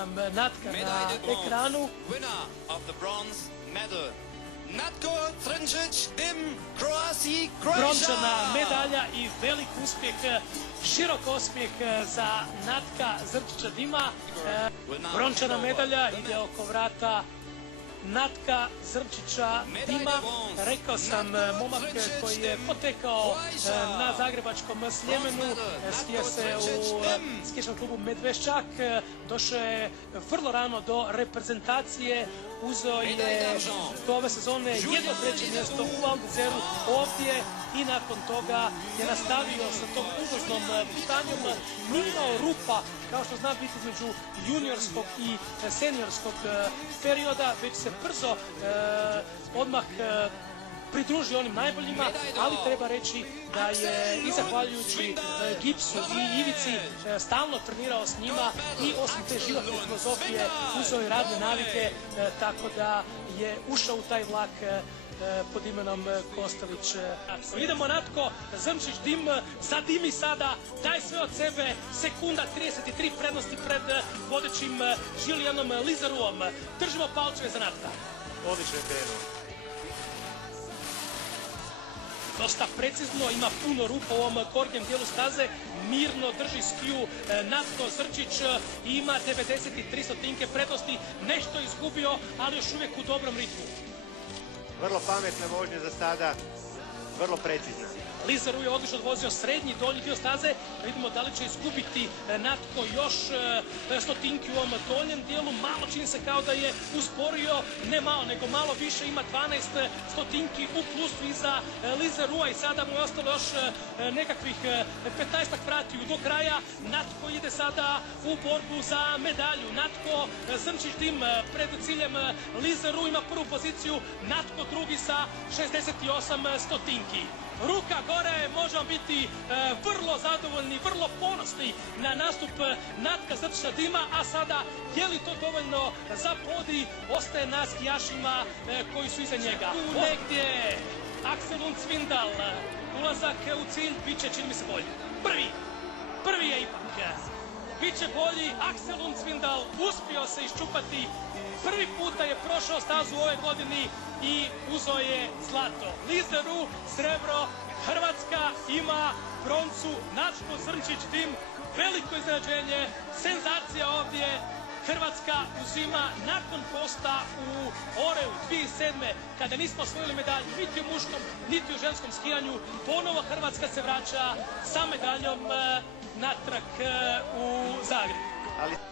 nam Natka na ekranu. Natko Crnčić, Dim, Croatia. Brončana medalja i velik uspjeh, širok osmijeh za Natka Zrčića Dima. Brončana medalja ide oko vrata Natka Zrčića Dima. Rekao sam, momak koji je potekao na zagrebačkom Sljemenu, skija se u skijaškom klubu Medveščak, došao je vrlo rano do reprezentacije, uzeo je do ove sezone jedno treće mjesto u Valdezeru ovdje i nakon toga je nastavio sa tom uzlaznom putanjom. Nije imao rupa kao što zna biti između juniorskog i seniorskog perioda, već se brzo odmah pridružio onim najboljima, ali treba reći da je i zahvaljujući gipsu i ivici stalno trenirao s njima i osim te životne filozofije uzeo i radne navike, tako da je ušao u taj vlak pod imenom Kostelić. Idemo Natko Zrčić Dim, zadimi sada, daj sve od sebe, sekunda 33 prednosti pred vodećim Julianom Lizaruom. Držimo palčeve za Natka. Odlično je krenuo. Dosta precizno, ima puno rupa u ovom kornjem dijelu staze, mirno drži skiju Natko Zrčić, ima 93 stotinke prednosti, nešto izgubio, ali još uvijek u dobrom ritmu. Vrlo pametna vožnja za sada, vrlo precizna. Lizaru je odlično odvozio srednji donji dio staze, vidimo da li će izgubiti Natko još stotinki u ovom donjem dijelu, malo čini se kao da je usporio, ne malo nego malo više, ima 12 stotinki u plusu iza Lizarua i sada mu je ostalo još nekakvih 15-ak pratiju do kraja. Natko ide sada u borbu za medalju. Natko Zrčić Dim pred ciljem, Lizaru ima prvu poziciju, Natko drugi sa 68 stotinki. Ruka gore, možemo biti vrlo zadovoljni, vrlo ponosni na nastup Natka Zrčića Dima, a sada je li to dovoljno za podij, ostaje na skijašima koji su iza njega. Tu negdje Axel Lund Svindal, ulazak u cilj, bit će čini mi se bolji. Prvi je ipak. Biće bolji, Axel Lund Svindal uspio se iščupati. Prvi puta je prošao stazu u ove godini i uzeo je zlato. Lizaru srebro, Hrvatska ima broncu, Natko Zrčić Dim, veliko iznenađenje, senzacija ovdje. Hrvatska uzima nakon posta u Oreu 2007. kada nismo osvojili medalju niti u muškom, niti u ženskom skijanju. Ponovo Hrvatska se vraća sa medaljom natrag u Zagreb.